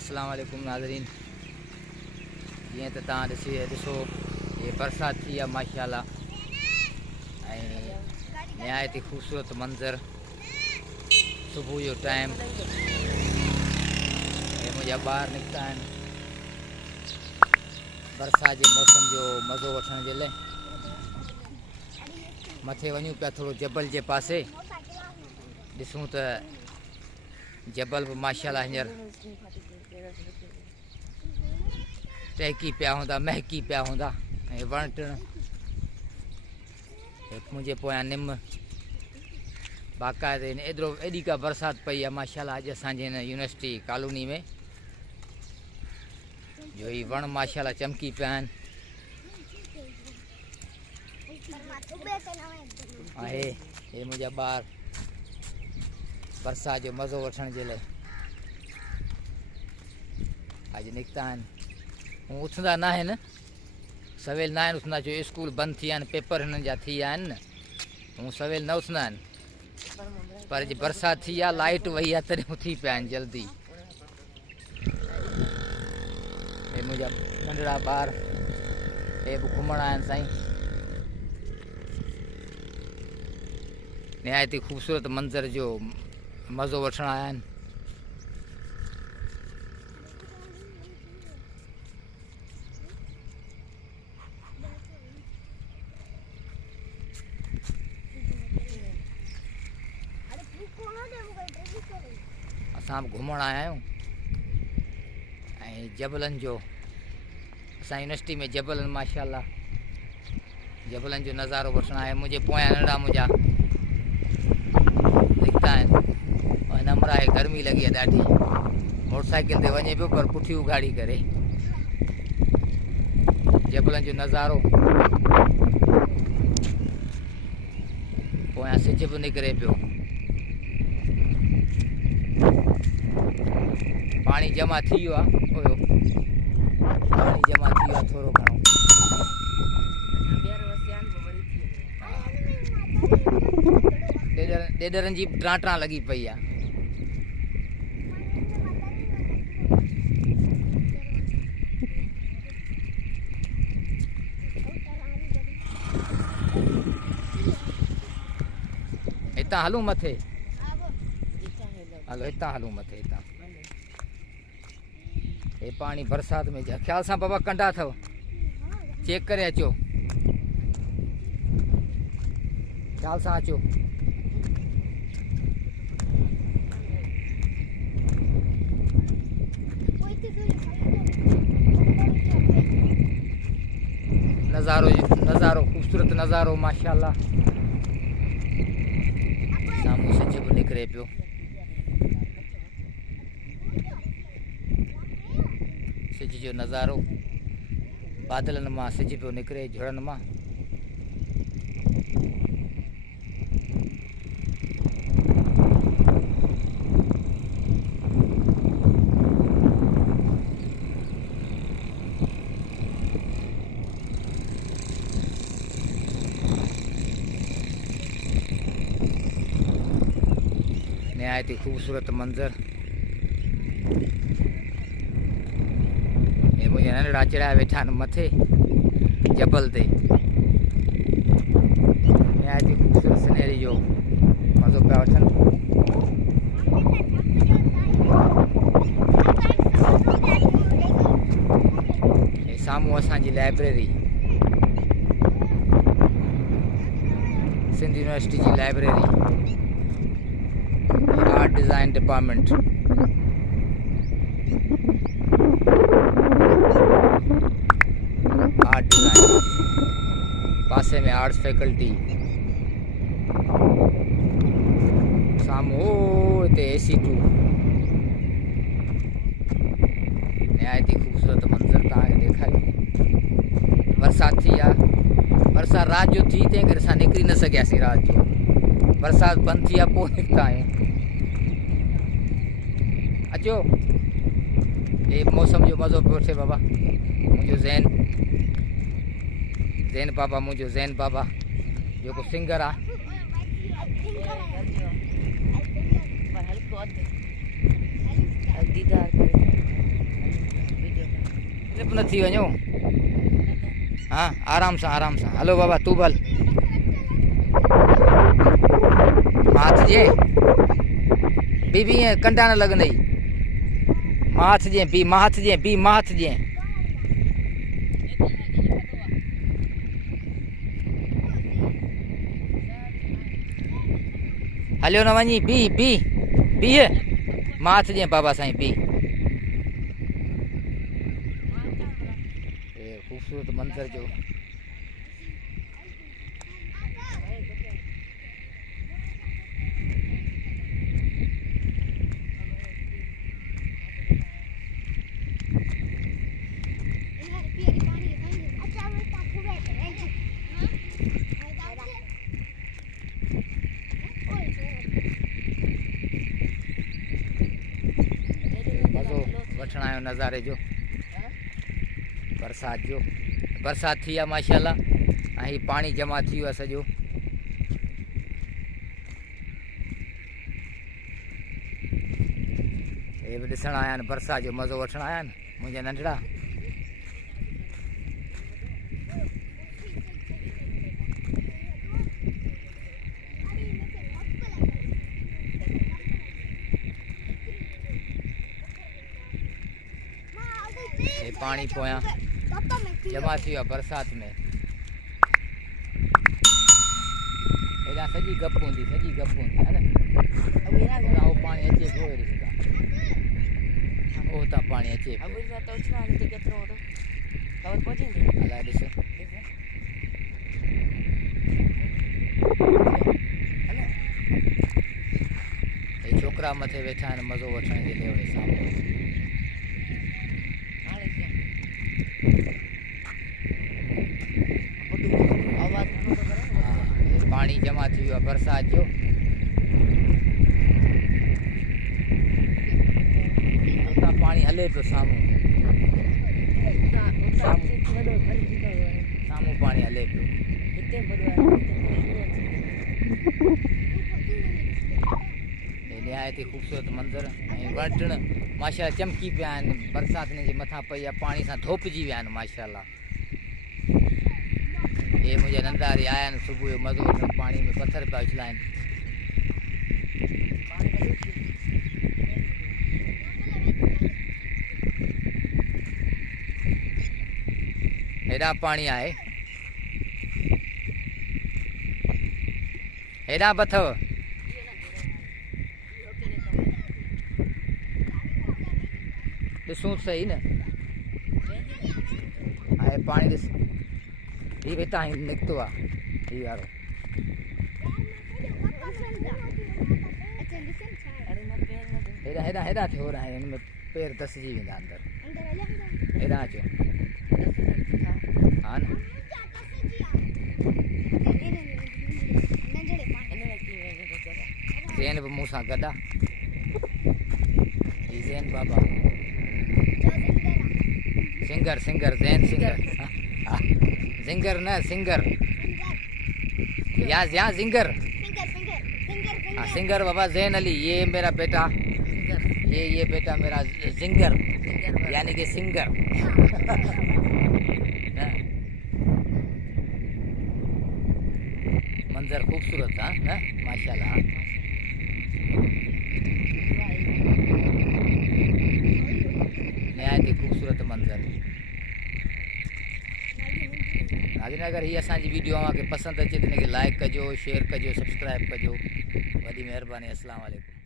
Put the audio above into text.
अस्सलाम वालेकुम नाज़रीन। जीअं त तव्हां ॾिसो ये बरसात थी आहे माशाल्लाह ऐं निहायत ही ख़ूबसूरत मंज़र। सुबुह जो टाइम ऐं मुंहिंजा ॿार निकिता आहिनि बरसात जे मौसम जो मज़ो वठण जे लाइ। मथे वञूं पिया थोरो जबल जे पासे, ॾिसूं त जबल बि माशाल्लाह हींअर टहिकी पिया हूंदा, महकी पिया हूंदा ऐं वण टिण मुंहिंजे पोयां निम बाक़ाइदे एॾी का बरसात पई आहे माशाल्लाह अॼु असांजे हिन यूनिवर्सिटी कॉलोनी में जो ही वण माशाल्लाह चमकी पिया आहिनि। हे मुंहिंजा ॿार बरसात जो मज़ो वठण जे लाइ अॼु निकिता आहिनि। हू उथंदा न आहिनि, सवेल न आहिनि उथंदा, छो स्कूल बंदि थी विया आहिनि, पेपर हिननि जा थी विया आहिनि न। हू सवेल न उथंदा आहिनि, पर अॼु बरसात थी आहे, लाइट वई आहे तॾहिं उथी पिया आहिनि जल्दी। हे मुंहिंजा नंढड़ा ॿार हे बि घुमण आया आहिनि साईं। निहायत ही ख़ूबसूरत मंज़र जो मज़ो वठण आया आहिनि। असां बि घुमण आया आहियूं ऐं जबलनि जो, असां यूनिवर्सिटी में जबलनि माशाल्लाह जबलनि जो नज़ारो वठण आया। मुंहिंजे पोयां नंढा मुंहिंजा निकिता आहिनि और हिन महिल आहे गर्मी लॻी आहे ॾाढी। मोटरसाइकिल ते वञे पियो पर पुठी उघाड़ी करे। जबलनि जो नज़ारो, पोयां सिज बि निकिरे पियो। पाणी जमा थी वियो आहे, पाणी जमा थी वियो आहे थोरो घणो। ॾेॾरनि जी ट्रां लॻी पई आहे। हितां हलूं मथे, हलो हितां हलूं मथे। हितां हे पाणी बरसात में ख़्याल सां बाबा कंडा अथव, चेक करे अचो, ख़्याल सां अचो। नज़ारो ख़ूबसूरत नज़ारो माशाल्लाह। साम्हूं सिज बि निकिरे पियो। सिज जो नज़ारो, बादलनि मां सिज पियो निकिरे, झड़नि मां। निहायत ही ख़ूबसूरत मंज़र। हे मुंहिंजा नंढड़ा चढ़िया वेठा आहिनि मथे जबल ते। निहायत ही ख़ूबसूरत सिनरी जो मज़ो पिया वठनि। हे साम्हूं असांजी लाइब्रेरी, सिंध यूनिवर्सिटी जी library, art design department. Art design पासे में आर्ट्स फैकल्टी, साम्हूं हिते AC2। निहायत ही ख़ूबसूरत मंज़र तव्हांखे ॾेखारियो। बरसात थी आहे, बरसात राति जो थी तंहिं करे असां निकिरी न सघियासीं राति जो। बरसात बंदि थी आहे पोइ निकिता आहियूं। अचो, ये मौसम जो मज़ो पियो वठे बाबा। मुंहिंजो ज़ैन बाबा, मुंहिंजो ज़ैन बाबा जेको सिंगर आहे। दीदार ट्रिप न थी वञो। हाँ आराम सां आराम सां हलो बाबा तूं भल माथ जे बी ईअं कंडा न लॻंदई माथ जे बी माथ जे हलियो न वञी बी माथ जे बाबा साईं बी। खूबसूरत मंजर जो वठण आयो नज़ारे जो बरसात थी आहे माशाल्लाह ऐं पानी जमा थी वियो आहे सॼो। हे बि ॾिसण आया आहिनि बरसात जो मज़ो वठण आया आहिनि मुंहिंजा नंढड़ा। हे पानी पोयां जमा थी वियो आहे बरसात में। हेॾा सॼी गप हूंदी है न उहो पानी अचे पियो ॾिसंदा उहो पानी अचे अलाए ॾिस हे छोकिरा मथे वेठा आहिनि मज़ो वठण जे लिए साम्हूं। पानी जमा थी वियो आहे बरसात जो। उतां पानी हले पियो साम्हूं पानी हले पियो। निहायत खूबसूरत मंज़र ऐं वण माशाल्लाह चमकी पिया आहिनि बरसात जे मथां पई आहे पानी सां धोपिजी विया आहिनि माशाल्लाह। ये मुझे नंदारी आया न सुबह मज़ो वठण पानी में पत्थर पिया उछलाइनि। हेॾा पानी आहे हेॾा बि अथव ॾिसूं सही न आहे पानी ॾिस ही बेटा निकतो आ ही वारो हेॾा थियो रहा है इनमें पैर दसिजी वेंदा अंदर हेॾा अचो हाँ न ज़ैन भी मूं सां गॾु आहे ही ज़ैन बाबा सिंगर ज़ैन सिंगर न सिंगर या जिंगर हाँ सिंगर बाबा ज़ैन अली ये मेरा बेटा ये बेटा मेरा जिंगर यानी कि सिंगर। मंजर खूबसूरत हाँ माशाल्लाह। निहायत खूबसूरत मंजर। नाज़रीन अगर ही असांजी वीडियो अव्हांखे पसंद अचे तो इनके लाइक कजो शेयर कजो सब्सक्राइब कजो वॾी महिरबानी। अस्सलाम वालेकुम।